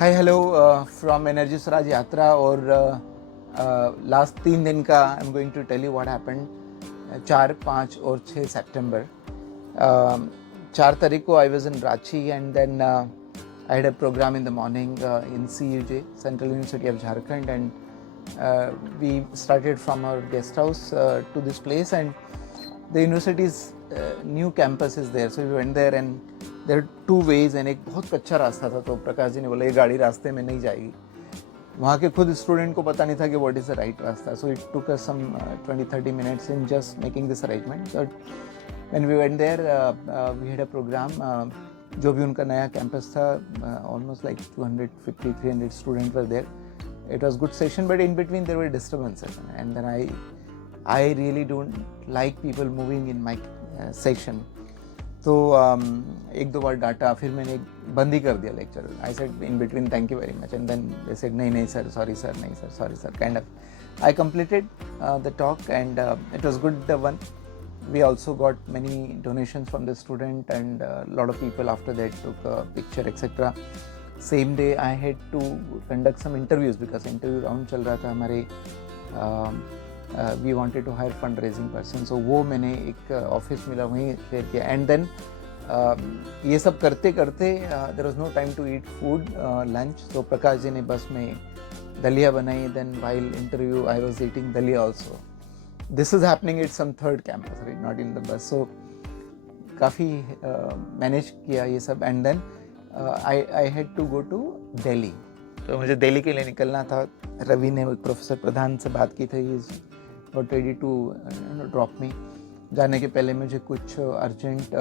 Hi hello from energy Swaraj Yatra और last 3 दिन का I am going to tell you what happened 4, 5 और 6 सितंबर. 4 तारीख को I was in Ranchi and then I had a programme in the morning in CUJ, Central University of Jharkhand, and we started from our guest house to this place, and the university's new campus is there, so we went there and there are 2 ways and एक बहुत कच्चा रास्ता था. तो प्रकाश जी ने बोला ये गाड़ी रास्ते में नहीं जाएगी. वहाँ के खुद स्टूडेंट को पता नहीं था कि व्हाट इज़ द राइट रास्ता. So it took us some 20-30 minutes in just making this arrangement. But when we went there we had a programme. जो भी उनका नया कैंपस था, almost like 250-300 student were there. It was good session, but in between there were disturbances, and then I really don't like people moving in my section. तो 1-2 बार डांटा, फिर मैंने बंद ही कर दिया lecture. I said in between thank you very much, and then they said नहीं sir, sorry sir, नहीं sir, sorry sir, kind of. I completed the talk and it was good one. We also got many donations from the student, and a lot of people after that took a picture, etc. Same day I had to conduct some interviews because interview round चल रहा था हमारे. We wanted to hire fundraising person, so वो मैंने एक office मिला वहीं share किया. एंड देन ये सब करते करते there was no time to eat food, lunch. तो प्रकाश जी ने बस में दलिया बनाई. then while interview I was eating दलिया also. This is happening at some third campus, right? Not in the bus. So काफ़ी मैनेज किया ये सब. And then I had to go to Delhi. तो मुझे दिल्ली के लिए निकलना था. रवि ने प्रोफेसर प्रधान से बात की थी. Is not ready to drop me. जाने के पहले मुझे कुछ अर्जेंट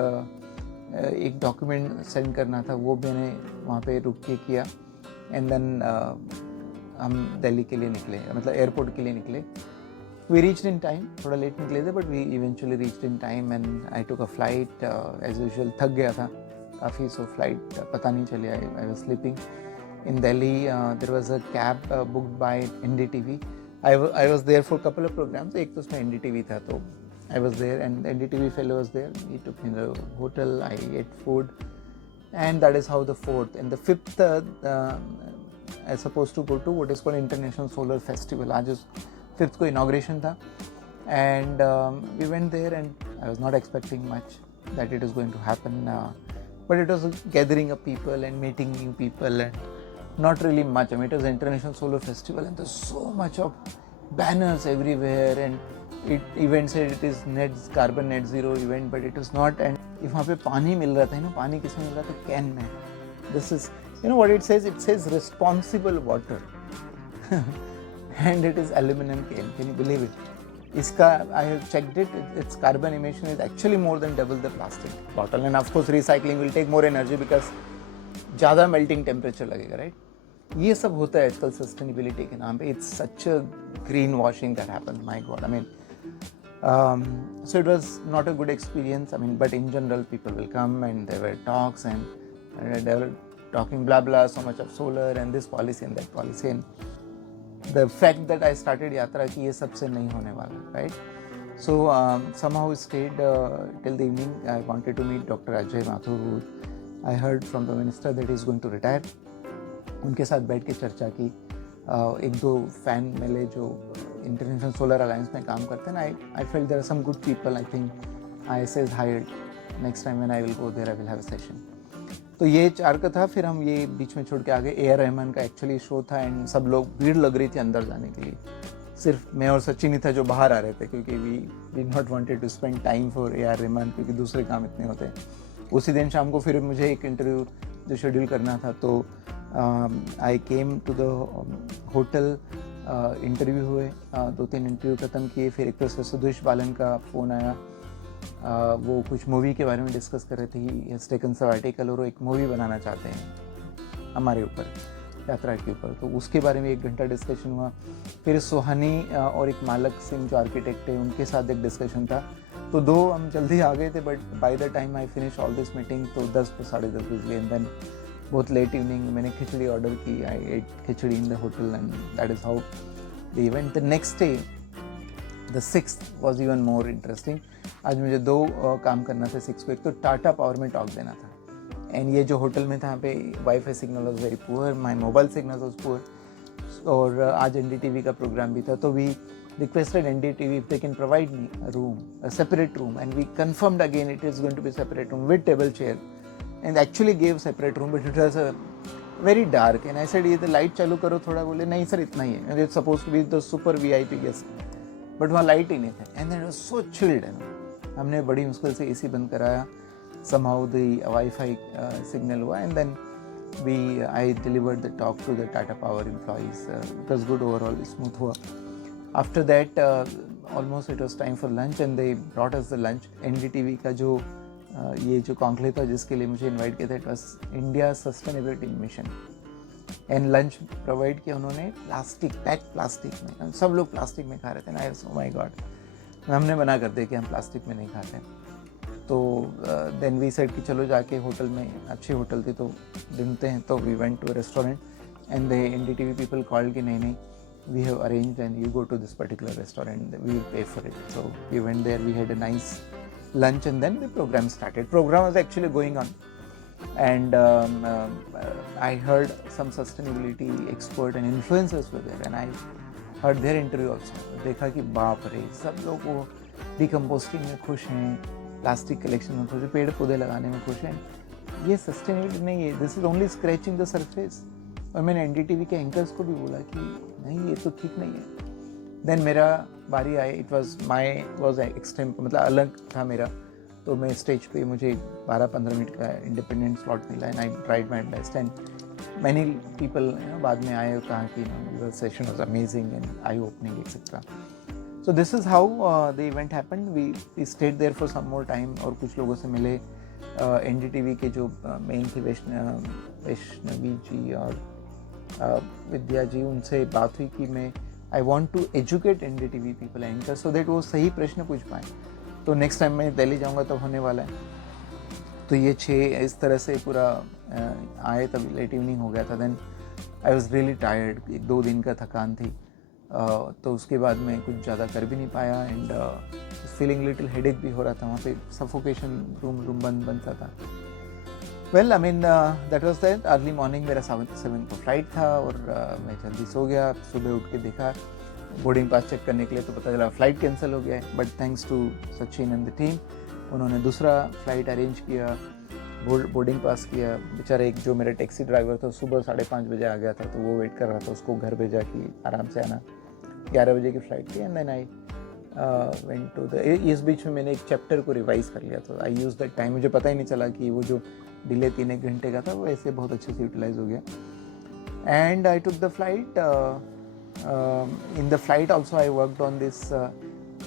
एक डॉक्यूमेंट सेंड करना था, वो मैंने वहाँ पे रुक के किया. एंड देन हम दिल्ली के लिए निकले, मतलब एयरपोर्ट के लिए निकले. We reached in time. थोड़ा लेट निकले थे, but we eventually reached in time, and I took a flight. As usual थक गया था काफ़ी, so flight पता नहीं चली. I was sleeping in Delhi. There was a cab booked by NDTV. I was there for a couple of programs. एक तो उसमें NDTV था, तो I was there, and NDTV fellow was there. He took me to the hotel. I ate food, and that is how the 4th and the 5th I was supposed to go to what is called International Solar Festival. आज 5th को inauguration था. And we went there and I was not expecting much that it is going to happen, but it was gathering a people and meeting new people and not really much. I mean, it was International Solar Festival, and there's so much of banners everywhere, and event said it is carbon net zero event, but it is not. And if वहाँ पे पानी मिल रहा था, पानी किसमें मिल रहा था? Can में. This is, what it says? It says responsible water. And it is aluminum can. Can you believe it? इसका I have checked it. Its carbon emission is actually more than double the plastic bottle. And of course recycling will take more energy because ज़्यादा melting temperature लगेगा, right? ये सब होता है आजकल sustainability के नाम पे. It's such a green washing that happens. My God, I mean, so it was not a good experience. I mean, but in general people will come and there were talks and they were talking blah blah, so much of solar and this policy and that policy, and the fact that I started यात्रा कि ये सबसे नहीं होने वाला, right? So somehow stayed till the evening. I wanted to meet Dr. Ajay Mathur. I heard from the minister that he is going to retire. उनके साथ बैठ के चर्चा की. 1-2 फैन मिले जो इंटरनेशनल सोलर अलायंस में काम करते हैं. I felt there are some good people. I think ISA is hired. Next time when I will go there, I will have a session. तो ये 4 का था. फिर हम ये बीच में छोड़ के आ गए. AR रहमान का एक्चुअली शो था एंड सब लोग भीड़ लग रही थी अंदर जाने के लिए. सिर्फ मैं और सचिन ही था जो बाहर आ रहे थे, क्योंकि we not wanted to spend time for AR Rahman, क्योंकि दूसरे काम इतने होते हैं. उसी दिन शाम को फिर मुझे एक इंटरव्यू जो शेड्यूल करना था, तो I came to the hotel. Interview हुए, 2-3 इंटरव्यू ख़त्म किए. फिर एक तो सुदेश बालन का फ़ोन आया. वो कुछ मूवी के बारे में डिस्कस कर रहे थे. He has taken some article और वो एक मूवी बनाना चाहते हैं हमारे ऊपर, यात्रा के ऊपर. तो उसके बारे में 1 घंटा डिस्कशन हुआ. फिर सोहानी और एक मालक सिंह जो आर्किटेक्ट है, उनके साथ एक डिस्कशन था. तो 2 हम जल्दी आ गए थे, but by the time I finish all this meeting तो 10 to 10:30 बज गए. एंड देन बहुत लेट इवनिंग मैंने खिचड़ी ऑर्डर की. I ate khichdi in the hotel and that is how the event. The next day the 6th was even more interesting. आज मुझे 2 काम करना था 6 को. एक तो टाटा पावर में टॉक देना था, एंड ये जो होटल में था यहाँ पे wifi signal was very poor, my mobile signal was poor, और आज NDTV का प्रोग्राम भी था, तो we requested NDTV if they can provide me a room, a separate room, and we confirmed again it is going to be a separate room with table chair, and actually gave separate room, but it was a very dark, and I said ये तो light चालू करो थोड़ा, बोले नहीं sir इतना ही है, and it's supposed to be the super VIP guest, but वहाँ लाइट ही नहीं था, and then it was so chilled, हमने बड़ी मुश्किल से AC बंद कराया, somehow the Wi-Fi signal हुआ, and then I delivered the talk to the Tata Power employees. It was good overall, smooth हुआ. After that, almost it was time for lunch, and they brought us the lunch. NDTV का जो ये जो conclave था जिसके लिए मुझे invite किया था, it was India sustainability mission, and lunch provide किया उन्होंने प्लास्टिक में, सब लोग प्लास्टिक में खा रहे थे, ना ओ माय गॉड, हमने मना कर दिया कि हम प्लास्टिक में नहीं खाते हैं। तो देन वी सेड कि चलो जाके होटल में, अच्छी होटल थी तो ढूंढते हैं, तो we went to a restaurant, and the NDTV people called कि नहीं we have arranged and you go to this particular restaurant, we will pay for it. So we went there, we had a nice lunch, and then the program started. Program was actually going on, and I heard some sustainability expert and influencers were there, and I heard their interview also. देखा कि बाप रे, सब लोग वो डिकम्पोस्टिंग में खुश हैं, प्लास्टिक कलेक्शन में खुश हैं, पेड़ पौधे लगाने में खुश हैं, ये सस्टेनेबिलिटी नहीं है, this is only scratching the surface. और मैंने NDTV के एंकर्स को भी बोला कि नहीं ये तो ठीक नहीं है। देन मेरा बारी आई, इट वॉज एक्सट्रीम, मतलब अलग था मेरा, तो मैं स्टेज पे, मुझे 12-15 मिनट का इंडिपेंडेंट स्लॉट मिला, and I tried my best, and many people बाद में आए और कहा कि the session was amazing and I opening etcetera. So this is how the event happened. We stayed there for some more time, और कुछ लोगों से मिले। NDTV के जो मेन थे वैष्णवी जी और विद्या जी, उनसे बात हुई कि मैं I want to educate NDTV people anchor so that वो सही प्रश्न पूछ पाएँ। तो नेक्स्ट टाइम मैं दिल्ली जाऊँगा तब होने वाला है। तो ये 6 इस तरह से पूरा आए, तब लेट इवनिंग हो गया था। Then I was really tired, 1-2 दिन का थकान थी, तो उसके बाद मैं कुछ ज़्यादा कर भी नहीं पाया, एंड फीलिंग लिटिल हेडेक भी हो रहा था, वहाँ पे सफोकेशन, रूम बंद सा था। Well I mean that was that. Early morning मेरा 7 को फ्लाइट था, और मैं जल्दी सो गया। सुबह उठ के देखा बोर्डिंग पास चेक करने के लिए, तो पता चला फ़्लाइट कैंसिल हो गया है, but thanks to Sachin and the team, उन्होंने दूसरा फ़्लाइट अरेंज किया, बोर्डिंग पास किया। बेचारा एक जो मेरा टैक्सी ड्राइवर था, सुबह 5:30 बजे आ गया था, तो वो वेट कर रहा था, उसको घर भेजा कि आराम से आना। 11 बजे की फ़्लाइट थी, and then I went to the, इस बीच में मैंने एक चैप्टर को रिवाइज कर लिया, तो आई यूज़ दैट टाइम। मुझे पता ही नहीं चला कि वो जो डिले 3-1 घंटे का था, वो ऐसे बहुत अच्छे से यूटिलाइज हो गया। And I took the flight. In the flight also I worked on this,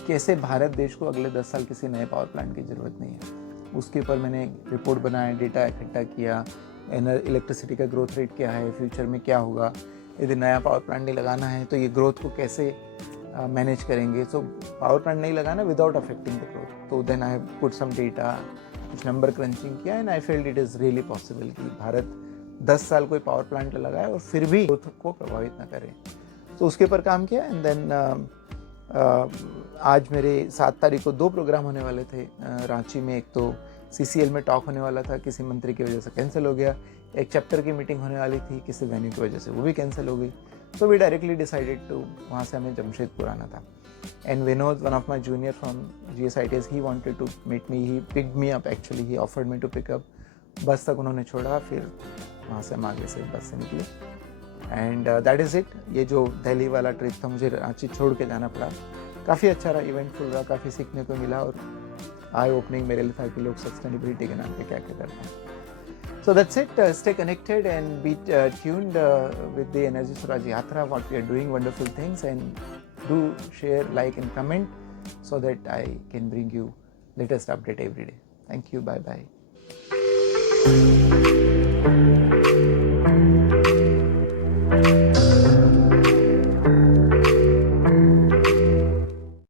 कैसे भारत देश को अगले 10 साल किसी नए पावर प्लांट की ज़रूरत नहीं है, उसके ऊपर मैंने रिपोर्ट बनाया, डेटा इकट्ठा किया, इलेक्ट्रिसिटी का ग्रोथ रेट क्या है, फ्यूचर में क्या होगा, यदि नया पावर प्लांट नहीं लगाना है तो ये ग्रोथ को कैसे मैनेज करेंगे। सो पावर प्लांट नहीं लगाना विदाउट अफेक्टिंग द ग्रोथ। तो then I have put some data, कुछ नंबर क्रंचिंग किया, and I felt it is really possible कि भारत 10 साल कोई पावर प्लांट लगाए और फिर भी ग्रोथ को प्रभावित ना करे। तो उसके ऊपर काम किया, एंड देन आज मेरे 7 तारीख को 2 प्रोग्राम होने वाले थे रांची में। एक तो CCL में टॉक होने वाला था, किसी मंत्री की वजह से कैंसिल हो गया। एक चैप्टर की मीटिंग होने वाली थी, किसी वेन्यू की वजह से वो भी कैंसिल हो गई। So we directly decided to, वहाँ से हमें जमशेदपुर आना था। And Vinod, one of my junior from GSITS, he wanted to meet me, he picked me up, actually he offered me to pick up. Bus तक उन्होंने छोड़ा, फिर वहाँ से हम आगे से बस से निकले, एंड दैट इज़ इट। ये जो दिल्ली वाला ट्रिप था, मुझे रांची छोड़ के जाना पड़ा। काफ़ी अच्छा रहा, इवेंटफुल रहा, काफ़ी सीखने को मिला, और आई ओपनिंग मेरे लिए था कि लोग सस्टेनेबिलिटी के नाम पे क्या क्या करते हैं। So that's it. Stay connected and be tuned with the Energy Swaraj Yatra, what we are doing, wonderful things, and do share, like and comment so that I can bring you latest update every day. Thank you. Bye bye.